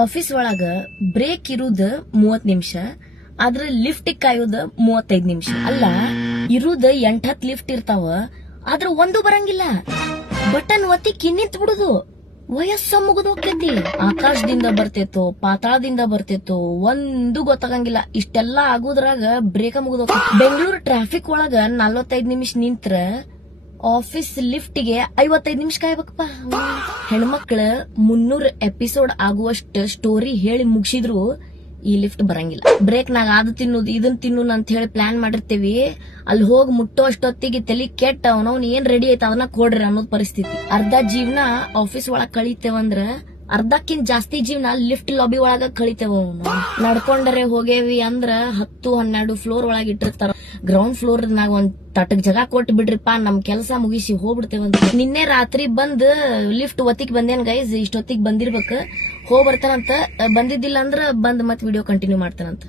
Office ಒಳಗ break ಇರುದ 30 ನಿಮಿಷ, ಆದ್ರ ಲಿಫ್ಟ್ ಕಾಯೋದ 35 ನಿಮಿಷ. ಅಲ್ಲ, ಇರುದ 8-10 ಲಿಫ್ಟ್ ಇರ್ತಾವ, ಆದ್ರ ಒಂದು ಬರಂಗಿಲ್ಲ. ಬಟನ್ ಒತ್ತಿ ಕಿನ್ನಿಂತ ಬಿಡುದು. ವಯಸ್ಸ ಮುಗಿದೋಗ್ತೈತಿ. ಆಕಾಶದಿಂದ ಬರ್ತೇತೋ ಪಾತಾಳದಿಂದ ಬರ್ತೇತೋ ಒಂದು ಗೊತ್ತಾಗಂಗಿಲ್ಲ. ಇಷ್ಟೆಲ್ಲಾ ಆಗುದ್ರಾಗ ಬ್ರೇಕ ಮುಗಿದೋಗ್ತೈತಿ. ಬೆಂಗಳೂರು ಟ್ರಾಫಿಕ್ ಒಳಗ 45 ನಿಮಿಷ ನಿಂತ್ರ ಆಫೀಸ್ ಲಿಫ್ಟ್ ಗೆ 55 ನಿಮಿಷ ಕಾಯ್ಬೇಕಪ್ಪ. ಹೆಣ್ಮಕ್ಳ 300 ಎಪಿಸೋಡ್ ಆಗುವಷ್ಟು ಸ್ಟೋರಿ ಹೇಳಿ ಮುಗಿಸಿದ್ರು ಈ ಲಿಫ್ಟ್ ಬರಂಗಿಲ್ಲ. ಬ್ರೇಕ್ ನಾಗ ಅದು ತಿನ್ನುದು ಇದನ್ ತಿನ್ನು ಅಂತ ಹೇಳಿ ಪ್ಲಾನ್ ಮಾಡಿರ್ತೇವಿ. ಅಲ್ಲಿ ಹೋಗಿ ಮುಟ್ಟೋ ಅಷ್ಟೊತ್ತಿಗೆ ತಲಿ ಕೆಟ್ಟ ಅವನವ್ನ ಏನ್ ರೆಡಿ ಐತ ಅದನ್ನ ಕೊಡ್ರಿ ಅನ್ನೋದ್ ಪರಿಸ್ಥಿತಿ. ಅರ್ಧ ಜೀವನ ಆಫೀಸ್ ಒಳಗ್ ಕಳಿತೇವಂದ್ರ ಅರ್ಧಕ್ಕಿಂತ ಜಾಸ್ತಿ ಜೀವನ ಲಿಫ್ಟ್ ಲಾಬಿ ಒಳಗ ಕಳಿತೇವ. ನಡ್ಕೊಂಡರೆ ಹೋಗೇವಿ ಅಂದ್ರ 10-12 ಫ್ಲೋರ್ ಒಳಗ ಇಟ್ಟಿರ್ತಾರ. ಗ್ರೌಂಡ್ ಫ್ಲೋರ್ ನಾಗ ಒಂದ್ ತಟಕ್ ಜಾಗ ಕೊಟ್ಟು ಬಿಡ್ರಿಪ್ಪ, ನಮ್ ಕೆಲಸ ಮುಗಿಸಿ ಹೋಗ್ಬಿಡ್ತೇವಂತ. ನಿನ್ನೆ ರಾತ್ರಿ ಬಂದ್ ಲಿಫ್ಟ್ ಒತ್ತಿಗೆ ಬಂದೇನ್ ಗೈಸ್, ಇಷ್ಟೊತ್ತಿಗೆ ಬಂದಿರ್ಬೇಕು. ಹೋಗ್ ಬರ್ತಾನಂತ. ಬಂದಿದ್ದಿಲ್ಲ ಅಂದ್ರ ಬಂದ್ ಮತ್ ವಿಡಿಯೋ ಕಂಟಿನ್ಯೂ ಮಾಡ್ತಾನಂತ.